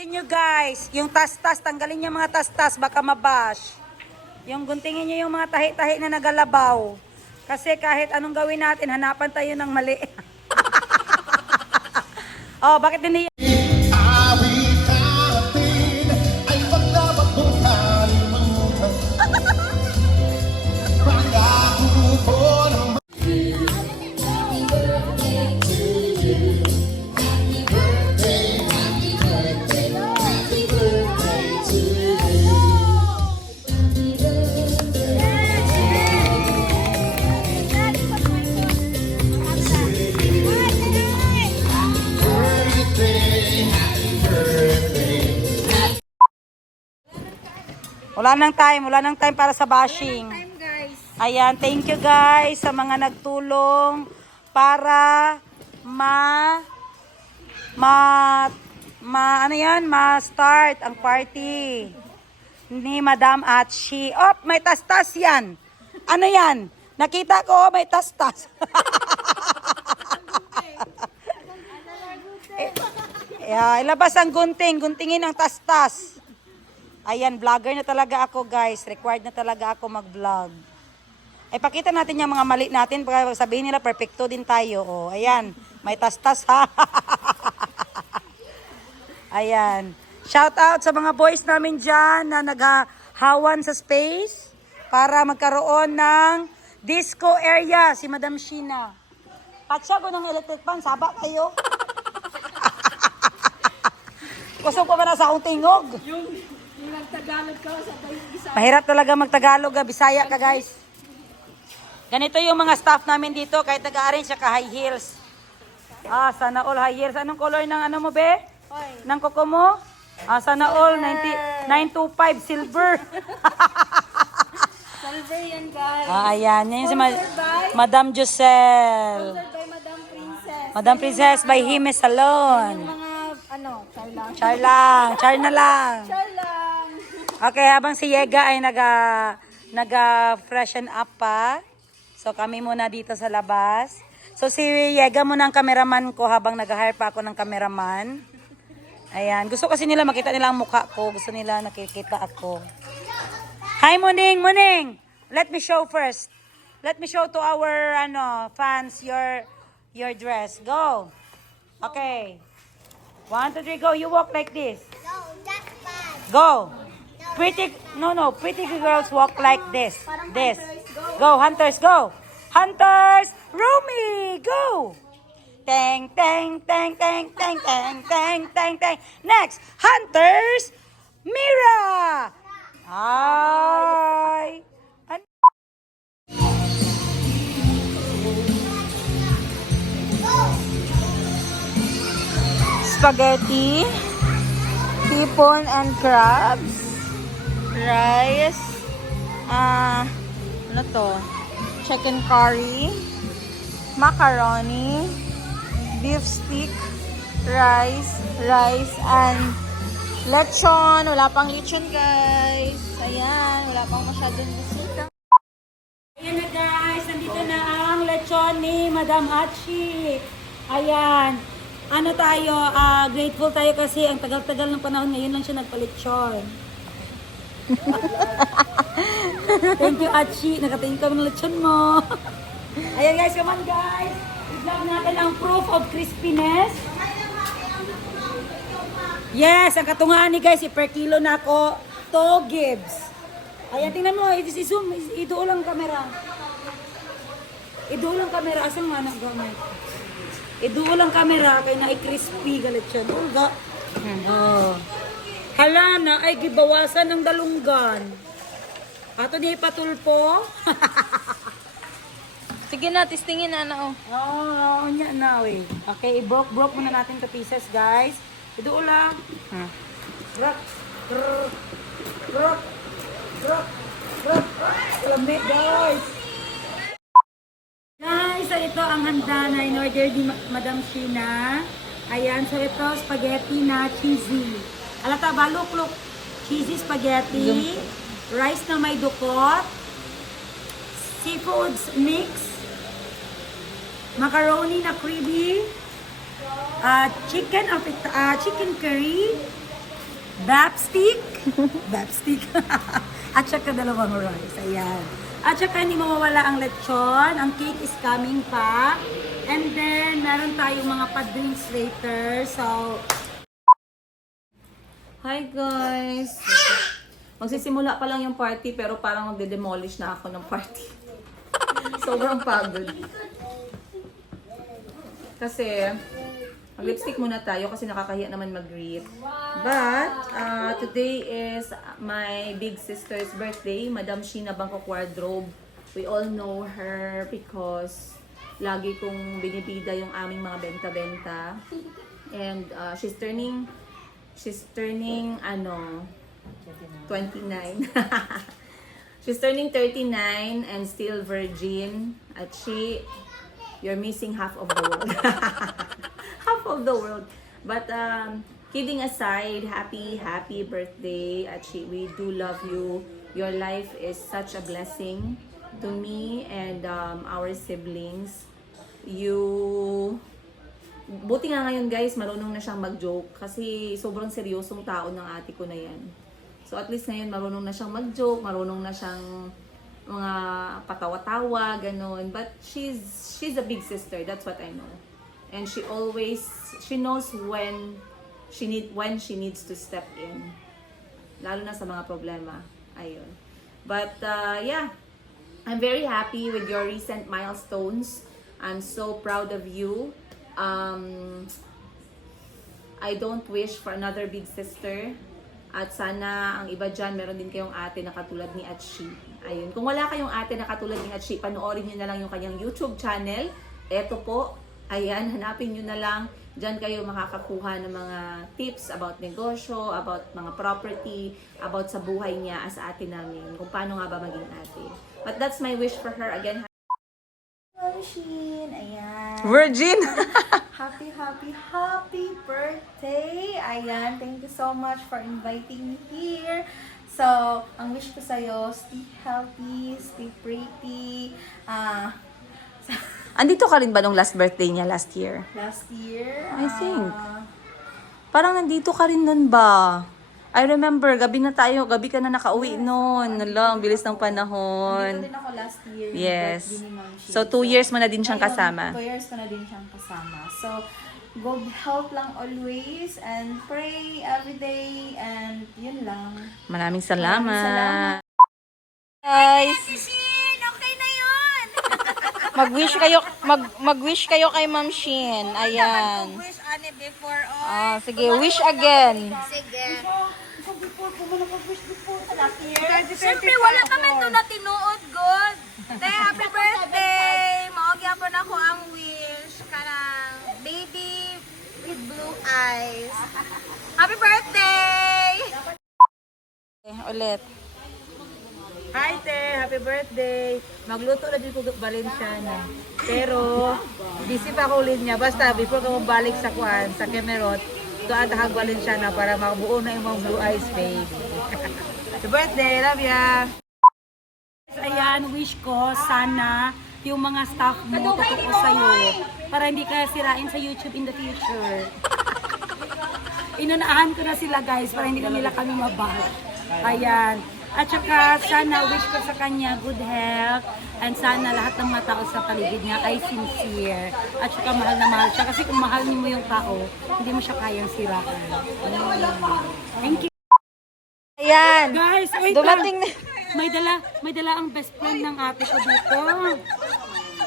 Alisin nyo guys, yung tas-tas, tanggalin nyo mga tas-tas, baka mabash. Yung guntingin nyo yung mga tahi-tahi na nagalabaw. Kasi kahit anong gawin natin, hanapan tayo ng mali. Oh, bakit hindi? Wala nang time para sa bashing. Ayan, thank you guys sa mga nagtulong para ma-start ang party ni Madam Atchi. Oh, may tas-tas yan. Ano yan? Nakita ko, may tas-tas. Ilabas ang gunting. Guntingin ang tas-tas. Ayan, vlogger na talaga ako guys. Required na talaga ako mag-vlog. Ay, pakita natin yung mga mali natin. Pag sabihin nila, perfecto din tayo. Oh, ayan, may tas-tas ha. Ayan. Shout out sa mga boys namin dyan na naghahawan sa space para magkaroon ng disco area. Si Madam Sheena. Patsa ko ng electric fan. Saba kayo. Kusog pa ba na sa akong tingog? Yung nagtagalog ka sa Bisaya. Mahirap talaga magtagalog, Bisaya ka guys. Ganito yung mga staff namin dito kahit nag-arrange siya ka high heels. Ah, sana all high heels. Anong color ng ano mo be? Oy. Ng koko mo? Ah, sana all 925 silver. Silver yan guys. Ah, ayan. Yan yung si Madam Josel. Sponsored by Madam Princess. Madam Princess by Hime Salon. Yung mga char lang. Char lang. Char na lang. Char lang. Okay, habang si Yega ay naga-freshen up pa. So kami muna dito sa labas. So si Yega muna ang cameraman ko habang nag-hire pa ako ng cameraman. Ayan, gusto kasi nila makita nila ang mukha ko. Gusto nila nakikita ako. Hi Muning, Muning. Let me show first. Let me show to our fans your dress. Go. Okay. 1, 2, 3, go. You walk like this. No, that's bad. Go. Pretty girls walk like this. This. Go, hunters, go. Hunters, Rumi, go. Tang, tang, tang, tang, tang, tang, tang, tang, tang. Next, hunters, Mira. Hi. Spaghetti, hipon and crabs, rice, ano to? Chicken curry, macaroni, beef stick, rice, and lechon. Wala pang lechon guys. Ayan, wala pang masyadong bisita. Ayan na guys, nandito na ang lechon ni Madam Atchi. Ayan. Ano tayo, grateful tayo kasi ang tagal-tagal ng panahon ngayon lang siya nagpalitsyon. Thank you, Atchi. Nakatingin kami ng lechon mo. Ayan guys, come on guys. I-vlog natin ang proof of crispiness. Yes, ang katungaan ni guys, per kilo na ako, 2 gibbs. Ayan, tingnan mo, i-zoom, idool ang camera. Idool ang camera, asang manang gamit. Iduol ang camera kay na crispy galit siya. Duga. Oh. Hala na ay gibawasan ng dalunggan. Ato di patulpo. Sige na, testingin na oh. Oh, nya na we. Okay, i-broke muna natin to pieces, guys. Iduol lang. Brok. Lamig, guys. Guys, so ito ang handa na in-order ni Madam Sheena. Ayan, so ito spaghetti na cheesy. Alata ba, look. Cheesy spaghetti. Rice na may dukot. Seafoods mix. Macaroni na creamy. Chicken curry. Bapstick. Bapstick. At saka dalawang rice. Ayan. At saka hindi mawawala ang lechon. Ang cake is coming pa. And then, meron tayong mga pa-drinks later. So, Hi guys! Magsisimula pa lang yung party pero parang magde-demolish na ako ng party. Sobrang pagod. Kasi, mag-lipstick muna tayo kasi nakakahiya naman mag-greet. But, today is my big sister's birthday, Madam Sheena Bangkok Wardrobe. We all know her because lagi kong binibida yung aming mga benta-benta. And she's turning 29. She's turning 39 and still virgin. At you're missing half of the world. Half of the world. But kidding aside, happy birthday. At we do love you. Your life is such a blessing to me and our siblings. Buti nga ngayon guys, marunong na siyang mag-joke kasi sobrang seryosong tao ng ate ko na yan. So at least ngayon marunong na siyang mag-joke, marunong na siyang mga patawa-tawa, ganun. But she's a big sister, that's what I know. And she knows when she needs to step in. Lalo na sa mga problema. Ayun. But yeah, I'm very happy with your recent milestones. I'm so proud of you. I don't wish for another big sister. At sana ang iba dyan, meron din kayong ate na katulad ni Atshi. Ayun. Kung wala kayong ate na katulad ni Atshi, panoorin nyo na lang yung kanyang YouTube channel. Eto po. Ayan, hanapin nyo na lang. Diyan kayo makakakuha ng mga tips about negosyo, about mga property, about sa buhay niya as ate namin. Kung paano nga ba maging ate. But that's my wish for her. Again, Shin, ayan. virgin! Happy birthday! Ayan, thank you so much for inviting me here. So, ang wish ko sa'yo, stay healthy, stay pretty. Andito ka rin ba nung last birthday niya last year? Last year, I think. Parang nandito ka rin nun ba? I remember, gabi ka na nakauwi noon. Nala, ang bilis ng panahon. Nandito din ako last year. Yes. birthday ni Ma'am Shin. So, 2 years mo na din siyang Ngayon, kasama. 2 years ko na din siyang kasama. So, good health lang always and pray every day and yun lang. Maraming salamat. Maraming salamat. Guys, Okay na yun! mag-wish kayo kay Ma'am Shin. Ayan. Wish on it before all. Sige, wish again. Sige. Siyempre, Siyempre, wala kami ito na tinuod, God. Day, happy birthday! Maogya po na ko ang wish. Kanang baby with blue eyes. Happy birthday! Ulit. Hi, Te! Happy birthday! Magluto na din ko Valenciana. Pero, busy pa ako ulit niya. Basta, before ka balik sa Kuan, sa Kemerot, doon tahag Valenciana para mabuo na yung mga blue eyes, baby. Happy birthday! Love ya! Ayan, wish ko, sana yung mga staff mo totoo sa'yo para hindi ka sirain sa YouTube in the future. Inunahan ko na sila guys para hindi na nila kami mabash. Ayan. At saka sana wish ko sa kanya good health and sana lahat ng mga tao sa paligid niya ay sincere. At saka mahal na mahal siya kasi kung mahal mo yung tao, hindi mo siya kayang siraan. Thank you. Ayan. Guys, wait Dumating lang. na. May dala ang best friend ng ate ko dito.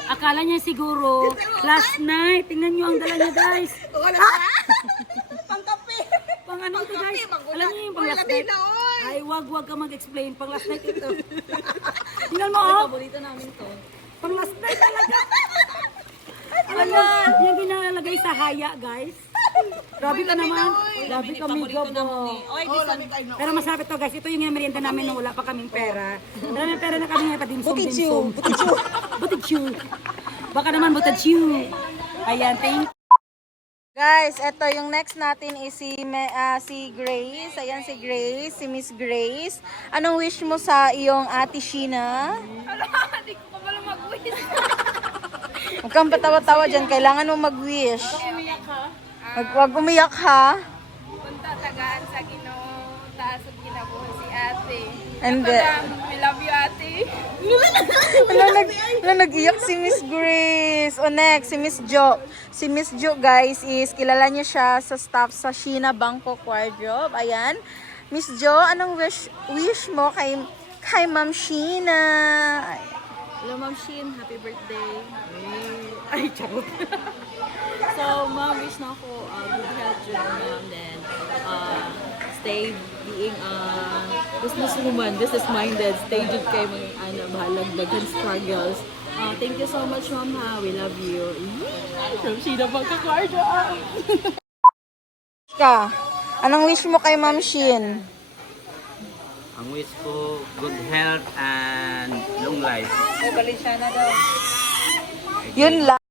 Akala niya siguro last night. Tingnan niyo ang dala niya, guys. Pangkape! Pang ano ito, guys? Alam niyo yung pang last night? Ay, wag ka mag-explain. Pang last night ito. Tingnan mo, oh. Paborito namin to. Pang last night talaga. Alam niyo, yung ginalagay sa haya, guys. Grabe ka naman. Grabe kami, gabo. Pero masarap ito, guys. Ito yung merienda namin nung wala pa kaming pera. Wala na pera na kami ngayon pa dimsum. Butitsu. Baka naman butitsu. Ayan, thank you. Guys, eto yung next natin is si Grace. Ayan si Grace, si Miss Grace. Anong wish mo sa iyong ate Sheena? Hindi ko pa pala mag-wish. Huwag kang patawa-tawa dyan. Kailangan mo mag-wish. Umiyak ka. Huwag umiyak ha. Punta tagaan sa Ginoo. taas ang kinabuhi si ate. And We love you, ate. Nag-iyak si Miss Grace. O next, si Miss Jo. Si Miss Jo, guys, is kilala niyo siya sa staff sa Sheena Bangkok Wardrobe. Ayan. Miss Jo, anong wish mo kay Ma'am Sheena? Hello, Ma'am Shin. Happy birthday. Ay, charot. So, Ma'am, wish na ako good health yun, Ma'am. Then, stay being businesswoman, business-minded. Stay good kayo mga bahalag dagan struggles. Thank you so much, Ma'am, ha. We love you. From Sheena Bangkok. Ka, anong wish mo kay Ma'am Shin? Ang wish ko, good health and long life. Ay, Balenciaga daw. Yun lang.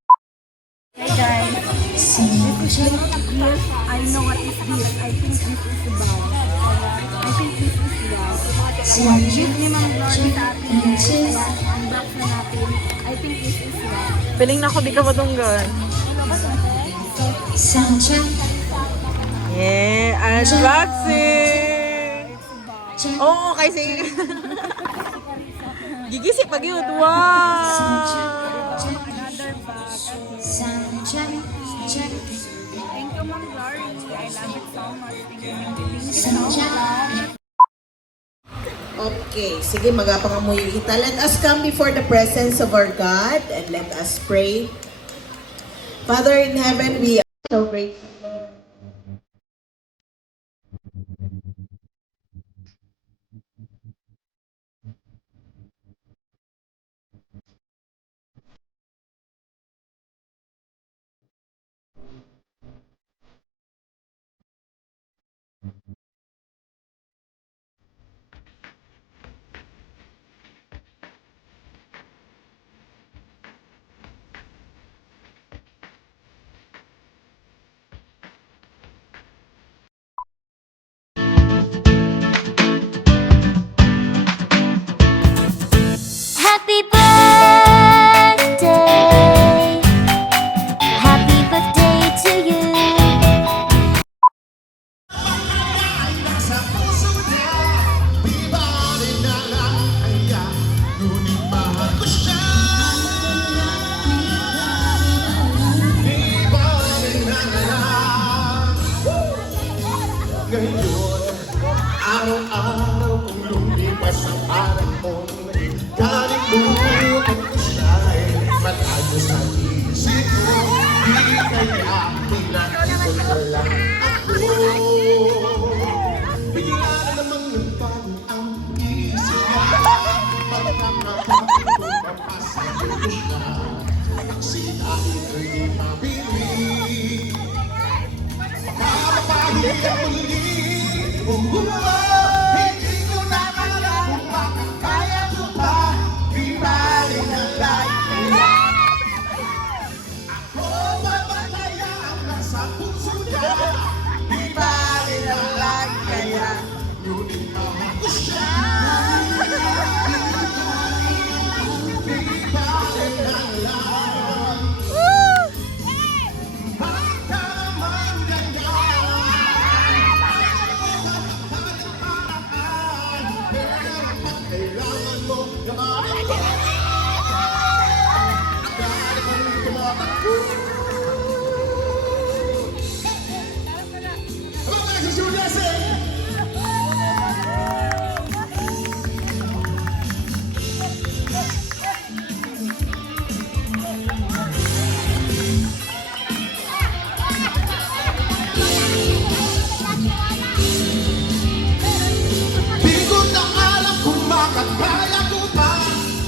Hey guys, this is yes, I know what is this. I think this is about. I think this is about. Give me Ma'am Glory sa atin. Ayan, unbox na natin. I think this is about. Piling na ako di ka matunggan. Yeah, unboxing! Oo, kasi... Gigisip pag yun. Wow! Thank you Ma'am Glory. I love it so much. Thank you so much. Okay, sige, magapangamuyo kita. Let us come before the presence of our God and let us pray. Father in heaven, we are so grateful. Happy birthday. Happy birthday to you. Araw-araw kong lumipas ang araw ko, kalimutan ko siya'y malayo sa isip ko. Di kaya pinag-ikot ko lang ako. Bigla na namang nagbago ang isip ko. Pagkakapit ko, papasabi ko siya. Sila ito'y mabili. Makapapahuli ang muli. Hindi ko na alam kung bakit kaya ko pa ibalik ang lahat. Ako papatayaan na sa puso niya, ibalik ang lahat kaya ngunit mahal ko siya. Ibalik ang lahat. Bakit ka naman ganyan? Kailangan mo naman akala kong tumatakbo. Mga susugasin! Di ko na alam kung bakit kaya ko pa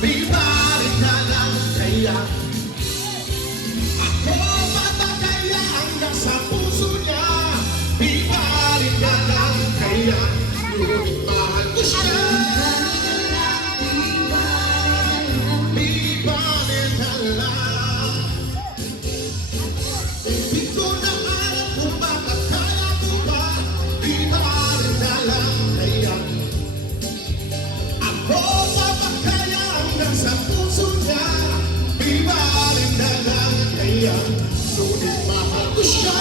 ibalik na lang kaya. Ako matakaya hanggang sa puso niya, ibalik na lang kaya. Ngunit mahal ko siya. Ibalik na lang. Hindi ko na alam kung bakit kaya ko pa ibalik na lang kaya. Ako papakaya hanggang sa puso niya, ibalik na lang kaya. Ngunit mahal ko siya.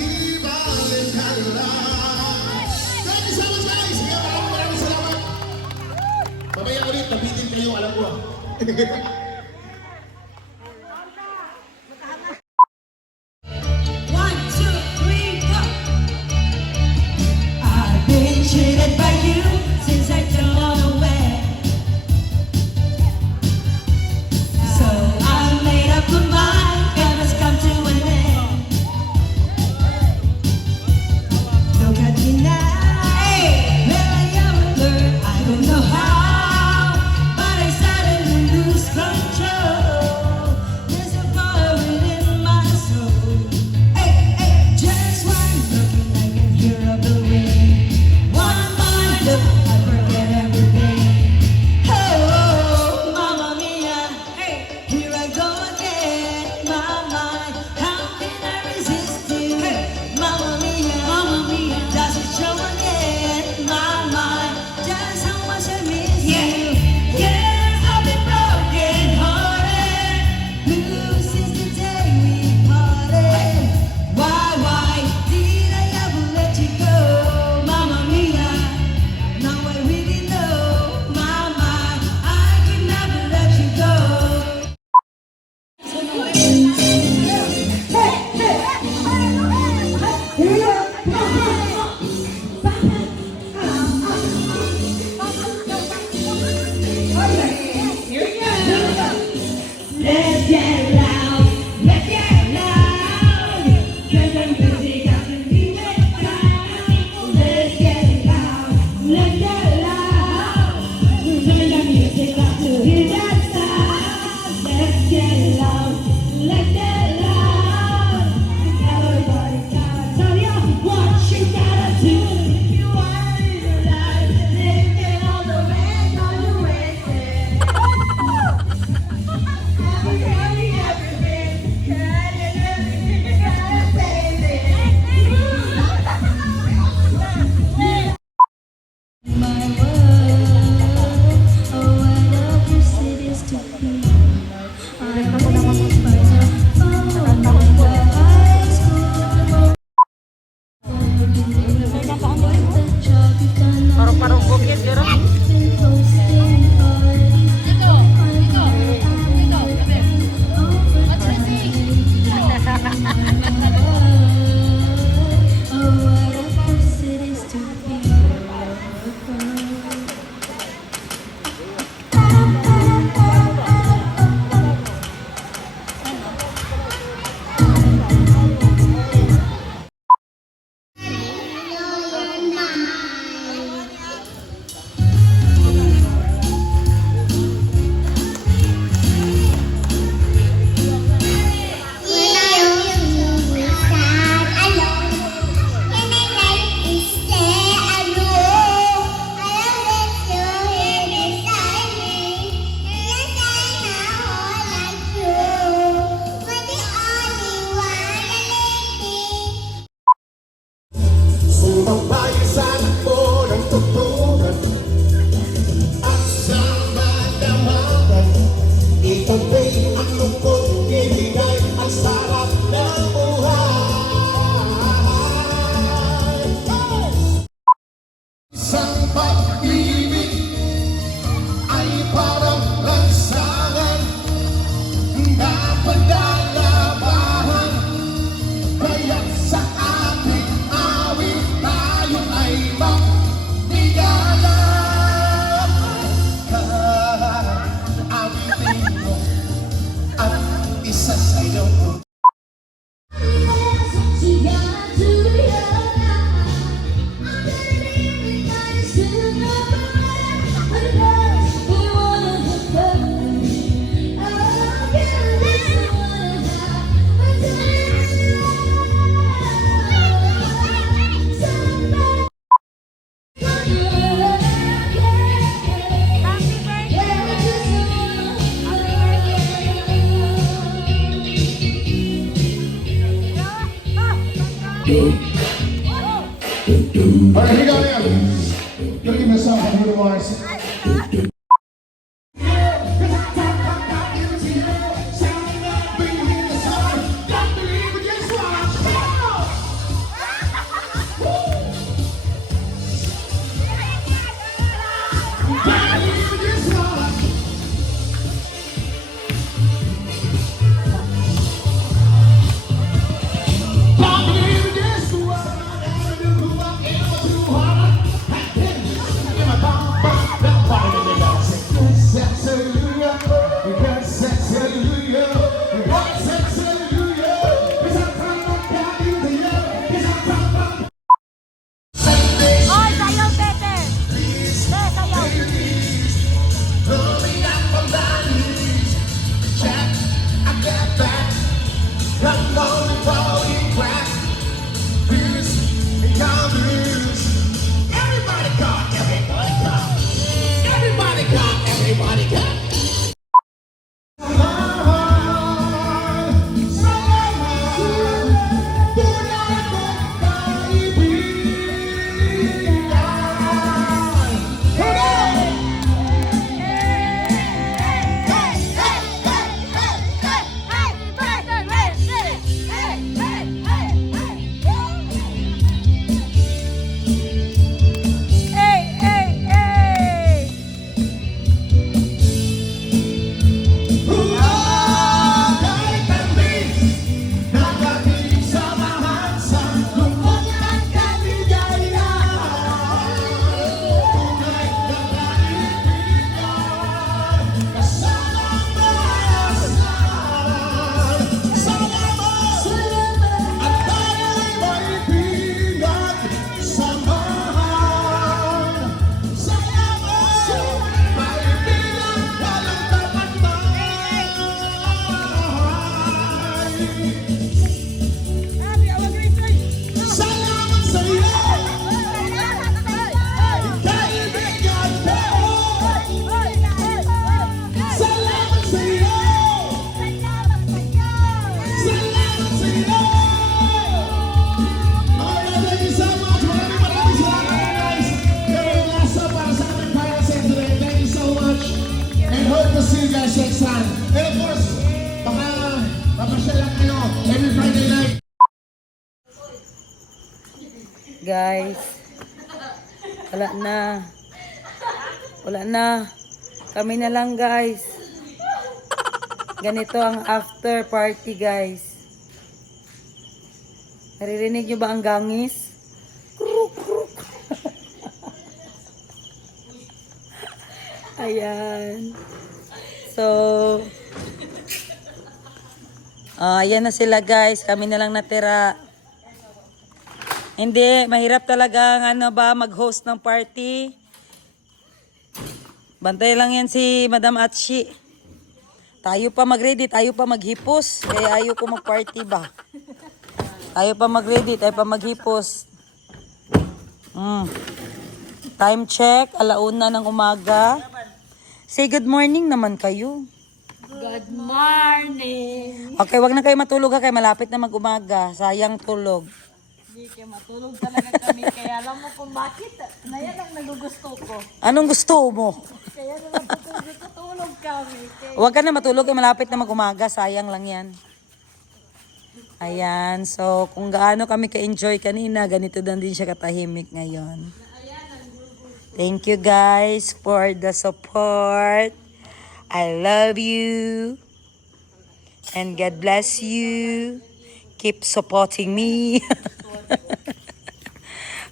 Ibalik I've been cheated by you since I turned away. So I made up my mind, it must come to an end. Look at me now, where I am alert. I don't know how, but I started to lose control. There's a fire within my soul. Just one look and I can hear a bell ring. One more look, I forget everything. Oh, Mamma Mia, here I go again. My mind, how can I resist you? Mamma Mia, does it show again? My mind, just how much I miss you. Yeah, I've been broken hearted, blue since the day we parted. Why did I ever let you go, Mamma Mia? Now I really know, my mind, I could never let you go. Let's get loud, let's get loud. Turn the music up and leave it down. Let's get loud, let's get loud. Turn the music up to hear that sound. Let's get loud, let's get loud. Everybody gotta tell you what you gotta do. If you want to live your life, live it all the way, all the way. Parang bukid, garo. Sumabayo sa anak mo ng tutugan at sa madamagan. Itabi ang lungkot, ibigay ang sarap ng buhay. Isang pag-ibig ay parang lansangan, dapat lalabahan. Kaya sa ating awit tayo ay magbigayan. Awitin mo at isa sa'yo. All right, here we go now. Gonna give myself a little more. Guys. Wala na. Wala na. Kami na lang, guys. Ganito ang after party, guys. Naririnig nyo ba ang gangis? Kruk, kruk. Ayan. So, ayan na sila, guys. Kami na lang natira. Hindi, mahirap talaga mag-host ng party. Bantay lang yan si Madam Atshi. Tayo pa mag-ready, tayo pa maghipos. Kaya ayaw ko mag-party ba? Tayo pa mag-ready, tayo pa maghipos. Time check, 1:00 ng umaga. Say good morning naman kayo. Good morning! Okay, wag na kayo matulog ha, kaya malapit na mag-umaga. Sayang tulog. Hindi kayo matulog talaga kami. Kaya alam mo kung bakit. Na yan ang nagugusto ko. Anong gusto mo? Kaya naman tutulog kami. Huwag ka na matulog, kaya malapit na mag-umaga. Sayang lang yan. Ayan, so kung gaano kami ka-enjoy kanina, ganito din siya katahimik ngayon. Thank you guys for the support. I love you. And God bless you. Keep supporting me.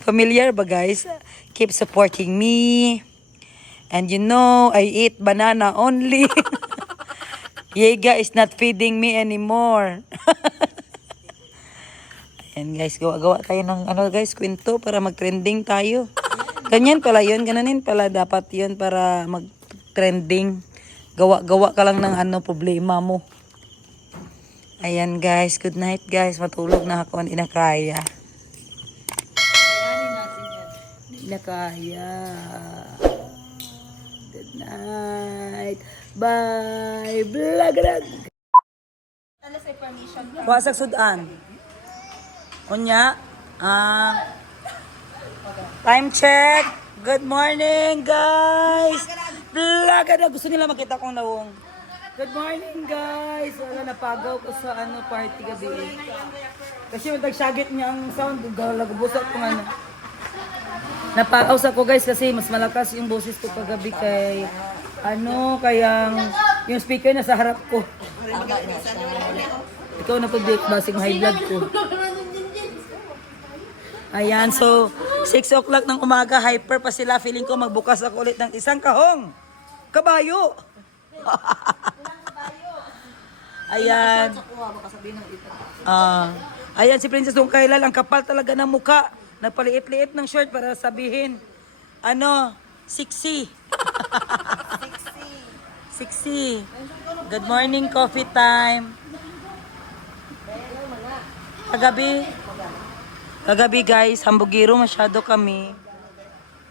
Familiar ba guys? Keep supporting me. And you know, I eat banana only. Yega is not feeding me anymore. Ayan guys, gawa-gawa tayo ng guys, kwento para mag-trending tayo. Ganyan pala yun, gananin pala dapat yun para mag-trending. Gawa-gawa ka lang ng problema mo. Ayan guys, good night guys. Matulog na ako, hindi na kaya. Hindi na kaya. Good night. Bye. Blagrag. Wasag sudan. Kunya. Time check. Good morning guys. Blagrag. Gusto nila makita kong nawong. Good morning guys! Wala, napagaw ko sa party gabi. Kasi yung tag-shagit niya ang sound, lagubusok ko nga na. Napagaw sa ko guys kasi mas malakas yung boses ko kagabi kay kayang yung speaker na sa harap ko. Ikaw na po basig high blood ko. Ayan, so 6 o'clock ng umaga, hyper pa sila. Feeling ko magbukas ako ulit ng isang kahong. Kabayo! Ayan. Ayan si Princess Dong Kailal, ang kapal talaga ng muka. Nagpaliit-liit ng short para sabihin, sexy. Sexy. Good morning, coffee time. Kagabi guys, hambugiro masyado kami.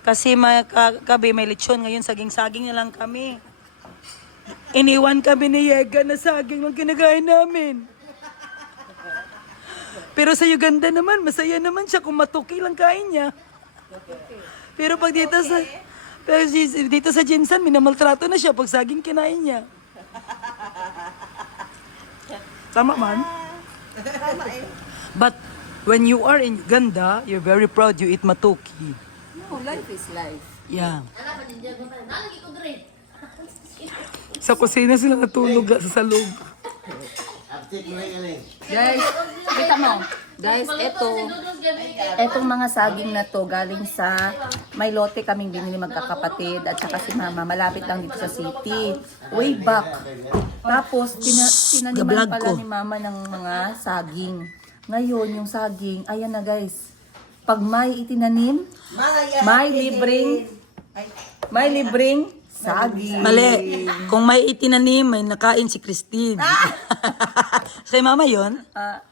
Kasi kagabi may lechon, ngayon saging-saging na lang kami. Iniwan kami ni Yega na saging ang kinakain namin. Pero sa Uganda naman, masaya naman siya kung matuki lang kain niya. Pero pag dito sa Jinsan, minamaltrato na siya pag saging kinain niya. Tama man? But when you are in Uganda, you're very proud you eat matuki. No, life is life. Yeah. Sa kusina sila natulog sa salog. Guys, kita mo. Guys, etong mga saging na to galing sa may lote kaming binili magkakapatid at saka si mama. Malapit lang dito sa city. Way back. Tapos, tinaniman pala ni mama ng mga saging. Ngayon, yung saging, ayan na guys. Pag may itinanim, may libreng saging. Mali. Kung may itinanim, may nakain si Christine. Kay mama yon?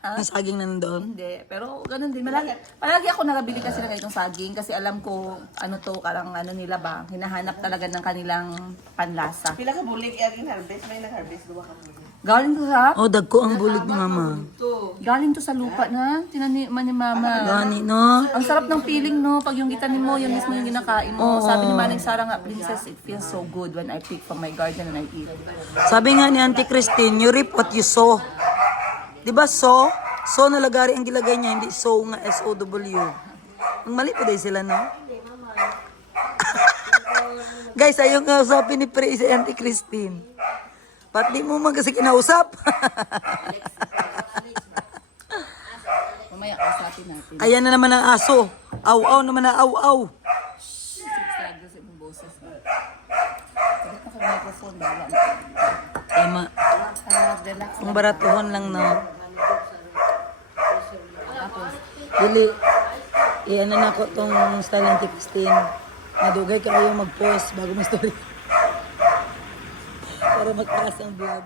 Ang saging na nandoon? Hindi. Pero ganun din. Palagi ako nakabili kasi ng ganitong saging kasi alam ko karang nila ba. Hinahanap talaga ng kanilang panlasa. Pila ka bulig yung harvest? May nag-harvest, duwa ka bulig. Galing to sa? Oh, dagko ang bulig ni mama. Galing to sa lupa na tinaniman ni mama. Gani, no? Ang sarap ng feeling, no? Pag yung itanim mo, yun mismo yung ginakain mo. Sabi ni Manang Sara nga, Princess, it feels so good when I pick from my garden and I eat. Sabi nga ni Auntie Christine, you reap what you sow. Diba sow? Sow na lagari ang gilagay niya, hindi sow nga S-O-W. Ang mali pa din sila, no? Guys, ayaw nga usapin ni Pre si Auntie Christine. Ba't di mo man kasi kinausap? Mamaya kausapin natin. Ayan na naman ang aso. Aw-aw naman na aw-aw. Sigurado sa ibang boses. Sabi ko kay microphone, wala mo. Tama. Relax. Ang baratuhon lang na. Dili. Iyan na ko tong style Auntie Christine. Madugay kayo mag-post bago may story. Para magtaas ang vlog.